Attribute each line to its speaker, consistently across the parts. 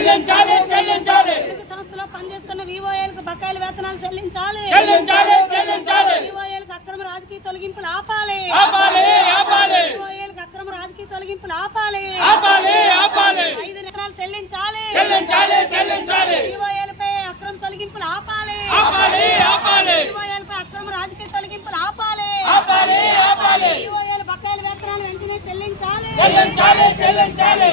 Speaker 1: చెల్లించాలి చెల్లించాలి.
Speaker 2: సంస్థలో పనిచేస్తున్న వివోఏలకు బకాయిల వేతనాలు చెల్లించాలి.
Speaker 1: చెల్లించాలి చెల్లించాలి.
Speaker 2: వివోఏలకు అక్రమ రాజకీయ తొలగింపులు ఆపాలి.
Speaker 1: ఆపాలి ఆపాలి.
Speaker 2: వివోఏలకు అక్రమ రాజకీయ తొలగింపులు ఆపాలి.
Speaker 1: ఆపాలి ఆపాలి.
Speaker 2: ఐదు వేతనాలు చెల్లించాలి.
Speaker 1: చెల్లించాలి చెల్లించాలి.
Speaker 2: వివోఏలపై అక్రమ తొలగింపులు ఆపాలి.
Speaker 1: ఆపాలి ఆపాలి.
Speaker 2: వివోఏలపై అక్రమ రాజకీయ తొలగింపులు ఆపాలి.
Speaker 1: ఆపాలి ఆపాలి.
Speaker 2: వివోఏల బకాయిల వేతనాలు వెంటనే చెల్లించాలి.
Speaker 1: చెల్లించాలి చెల్లించాలి.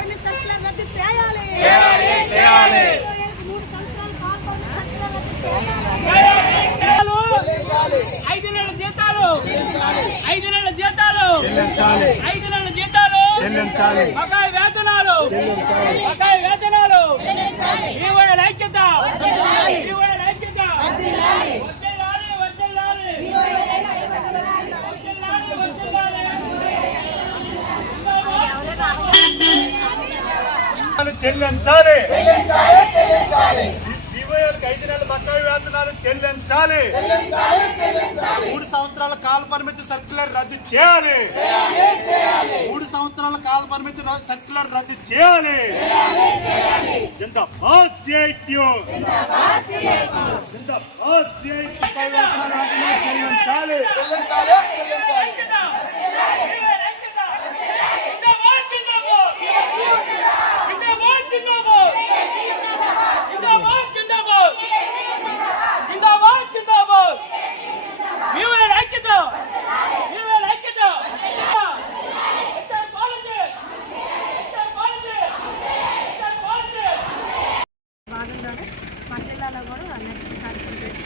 Speaker 2: పర్మిట్ సర్కులర్ రద్దు చేయాలి
Speaker 1: చేయాలి. చేయాలి.
Speaker 2: ఐదు
Speaker 1: నెలల జీతాలు. ఐదు నెలల జీతాలు. ఐదు నెలల జీతాలు. బకాయి వేతనాలు. బకాయి వేతనాలు.
Speaker 3: చెల్లించాలి. వివోఏలకు ఐదు నెలల బకాయి వేతనాలు చెల్లించాలి. మూడు సంవత్సరాల కాల పరిమితి సర్క్యులర్ రద్దు చేయాలి. మూడు సంవత్సరాల కాల పరిమితి సర్క్యులర్ రద్దు చేయాలి. జిందాబాద్ సిఐటియు. జిందాబాద్ సిఐటియు. చెల్లించాలి
Speaker 1: ఐక్యత. ఈవోడ ఐక్యత. జిందాబాద్, జిందాబాద్. జిందాబాద్, జిందాబాద్. జిందాబాద్, జిందాబాద్. జిందాబాద్, జిందాబాద్. ఈవోడ ఐక్యత. ఈవోడ ఐక్యత. SR policy. SR policy. SR policy.
Speaker 2: భాగంగానే మా జిల్లాలో కూడా నెక్స్ట్ కార్యక్రమం చేసి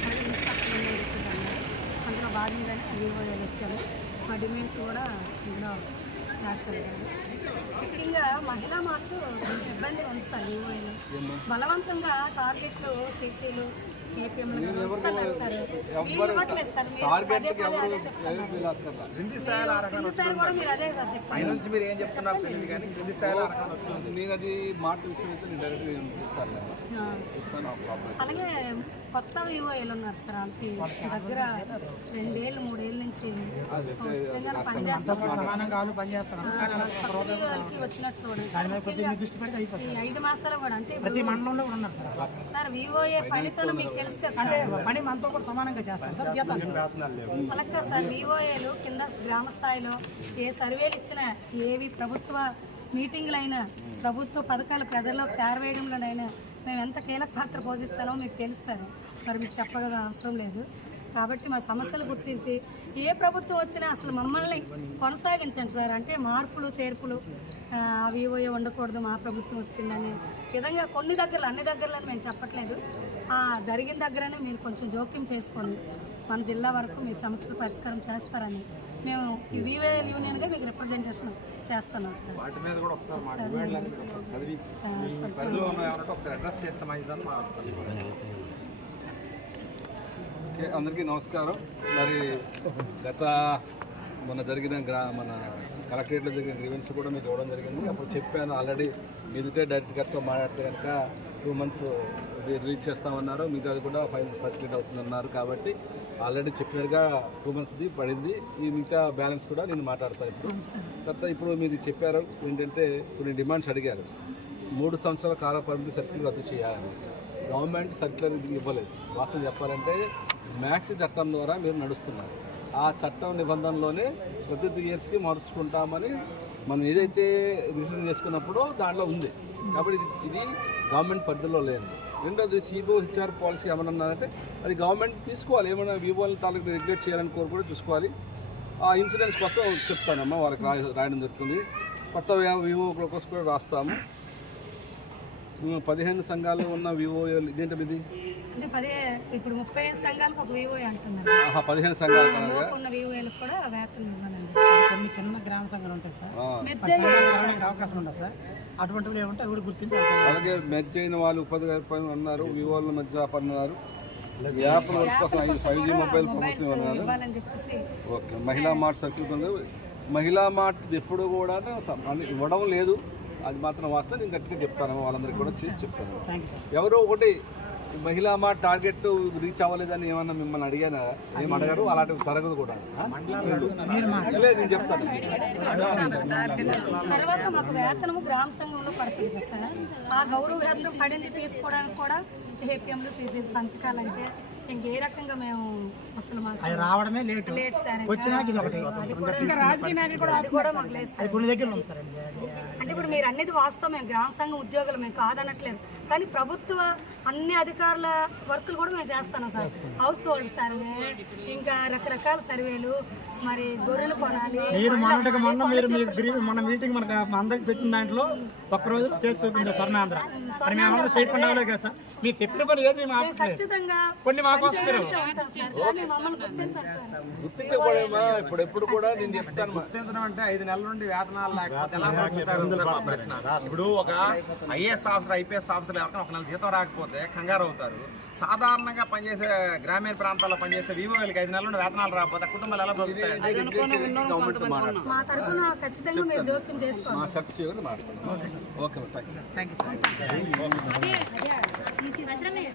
Speaker 2: అది ఇంటి పక్కన ఉన్న అన్నారు అందులో భాగంగానే వివోఏలు వచ్చాము మా డిమాండ్స్ కూడా ఇందులో రాశారు ముఖ్యంగా మహిళా మార్పు ఇబ్బంది ఉంది సార్ వివోఏలు బలవంతంగా టార్గెట్లు సీసీలు మీరు
Speaker 4: ఏం చెప్తున్నారు
Speaker 2: అలాగే కొత్త వివోఏలు ఉన్నారు సార్. వాళ్ళకి దగ్గర రెండేళ్ళు మూడేళ్ళ నుంచి వచ్చినట్టు చూడండి ఐదు మాసాలు కూడా అంటే సార్ వివోఏ ఫలితాలు మీకు అంటే
Speaker 5: పని మనతో కూడా సమానంగా చేస్తాం సార్ జీతాలు
Speaker 2: అలా సార్ వివోఏలు కింద గ్రామ స్థాయిలో ఏ సర్వేలు ఇచ్చినా ఏవి ప్రభుత్వ మీటింగ్లైనా ప్రభుత్వ పథకాలు ప్రజల్లోకి చేరవేయడంలోనైనా మేము ఎంత కీలక పాత్ర పోషిస్తామో మీకు తెలుస్తారు సార్. మీకు చెప్పగల అవసరం లేదు. కాబట్టి మా సమస్యలు గుర్తించి ఏ ప్రభుత్వం వచ్చినా అసలు మమ్మల్ని కొనసాగించండి సార్. అంటే మార్పులు చేర్పులు ఆ, వివోఏ ఉండకూడదు మా ప్రభుత్వం వచ్చిందని. విధంగా కొన్ని దగ్గరలో అన్ని దగ్గరలో మేము చెప్పట్లేదు. ఆ, జరిగిన దగ్గరనే మీరు కొంచెం జోక్యం చేసుకోండి. మన జిల్లా వరకు మీరు సమస్యలు పరిష్కారం చేస్తారని. మేము ఈ వివేఎల్ యూనియన్గా మీకు రిప్రజెంటేషన్ చేస్తున్నాం సార్.
Speaker 6: అందరికీ నమస్కారం. మరి గత మొన్న జరిగిన గ్రా మన కలెక్టరేట్లో జరిగిన గ్రీవెన్స్ కూడా మీకు ఇవ్వడం జరిగింది. అప్పుడు చెప్పాను ఆల్రెడీ మీదిటే డైరెక్ట్ గారితో మాట్లాడితే కనుక టూ మంత్స్ రిలీజ్ చేస్తామన్నారు. అది కూడా ఫైవ్ ఫస్ట్ అవుతుందన్నారు. కాబట్టి ఆల్రెడీ చెప్పినట్టుగా టూ మంత్స్ది పడింది. ఈ మిగతా బ్యాలెన్స్ కూడా నేను మాట్లాడతాను ఇప్పుడు. తర్వాత ఇప్పుడు మీరు చెప్పారు ఏంటంటే కొన్ని డిమాండ్స్ అడిగారు. మూడు సంవత్సరాల కాల పరిమితి సర్కిల్ రద్దు చేయాలని. గవర్నమెంట్ సర్క్యులర్ ఇవ్వలేదు. వాస్తవం చెప్పాలంటే మ్యాక్స్ చట్టం ద్వారా మీరు నడుస్తున్నారు. ఆ చట్టం నిబంధనలోనే ప్రతి త్రీ ఇయర్స్కి మార్చుకుంటామని మనం ఏదైతే రిజిస్ట్రేషన్ చేసుకున్నప్పుడు దాంట్లో ఉంది. కాబట్టి ఇది గవర్నమెంట్ పరిధిలో లేదు రెండోది సిబో హెచ్ఆర్ పాలసీ ఏమన్నా అంటే అది గవర్నమెంట్ తీసుకోవాలి. ఏమైనా వివోల తాలూకు రెగ్యులేట్ చేయాలని కోరు కూడా చూసుకోవాలి. ఆ ఇన్సూరెన్స్ కోసం చెప్తానమ్మా వాళ్ళకి రాయ రాయడం జరుగుతుంది. కొత్త వివో కోసం కూడా రాస్తాము. పదిహేను సంఘాలు ఉన్న వివో ఇదేంటది? ఇది
Speaker 2: అంటే పదే ఇప్పుడు ముప్పై ఐదు సంఘాలకు ఒక వివో అంటున్నారు.
Speaker 6: పదిహేను సంఘాలు
Speaker 2: ఉన్న వివోలకు కూడా వేతనం ఇవ్వాలండి
Speaker 5: కొన్ని చిన్న గ్రామ సంఘాలు ఉంటాయి సార్. అవకాశం ఉండదు సార్. అటువంటివి ఏమంటే అవి కూడా గుర్తించాలి.
Speaker 6: అలాగే మెర్జ్ అయిన వాళ్ళు ఉపాధి పని అన్నారు వివోల మధ్య అన్నారు. యాప్ కోసం ఐదు ఫైవ్ జీ మొబైల్ ప్రభుత్వం ఓకే. మహిళా మార్ట్ సర్కిల్ మహిళా మార్ట్ ఎప్పుడు కూడా ఇవ్వడం లేదు. అది మాత్రం వాస్తే నేను గట్టిగా చెప్తాను. వాళ్ళందరికీ కూడా చేసి చెప్తాను. ఎవరో ఒకటి మహిళా మార్ట్ టార్గెట్ రీచ్ అవ్వలేదని ఏమన్నా మిమ్మల్ని అడిగానా ఏం అడగారు? అలాంటివి జరగదు కూడా? లేదు నేను చెప్తాను.
Speaker 2: తర్వాత మాకు వేతనము గ్రామ సంఘంలో పడుతుంది సార్. ఆ గౌరవ వేతనం పడింది తీసుకోవడానికి కూడా ఏపీఎంలు సీసీ సంతకాలు అంటే ఇంకే రకంగా మేము అసలు మాకు
Speaker 5: అది రావడమే లేటు.
Speaker 2: లేట్ సార్ ఇంకా.
Speaker 5: వచ్చినాక ఇది ఒకటి.
Speaker 2: అది కూడా అది కూడా మాకు లేదు సార్.
Speaker 5: అది కొన్ని దగ్గర ఉంది సార్ అది. అది
Speaker 2: అంటే ఇప్పుడు మీరు అనేది వాస్తవం మేము గ్రామ సంఘం ఉద్యోగులు మేము కాదనట్లేదు. కానీ ప్రభుత్వ అన్ని అధికారుల వర్కులు కూడా మేము చేస్తున్నాం సార్. హౌస్ హోల్డ్ సర్వే ఇంకా రకరకాల సర్వేలు మరి గొర్రెలు కొనాలి
Speaker 5: మీరు మొన్నటికి మొన్న మీరు మీ గ్రీ- మొన్న మీటింగ్ మనకు అందరికి పెట్టిన దాంట్లో ఒక్క రోజు చేసి చూపించారు స్వర్ణాంధ్ర. మరి మేము అందరూ చేయకుండా అవ్వలేదు కదా సార్. మీరు చెప్పిన పని ఏది మేము ఆపట్లేదు. కొన్ని మా కోసం మీరు
Speaker 6: ఇప్పుడు ఎప్పుడు కూడా నేను చెప్తాను.
Speaker 4: గుర్తించడం అంటే ఐదు నెలల నుండి వేతనాలు లేకపోతే ఎలా బతుకుతారు సార్ మా ప్రశ్న? ఇప్పుడు ఒక ఐఏఎస్ ఆఫీసర్ ఐపీఎస్ ఆఫీసర్ ఎవరికైనా ఒక నెల జీతం రాకపోతే కంగారు అవుతారు. సాధారణంగా పనిచేసే గ్రామీణ ప్రాంతాల్లో పనిచేసే వివోలకి ఐదు నెలల నుండి వేతనాలు రాకపోతే కుటుంబాలు ఎలా
Speaker 6: మాట్లాడతాను ఓకే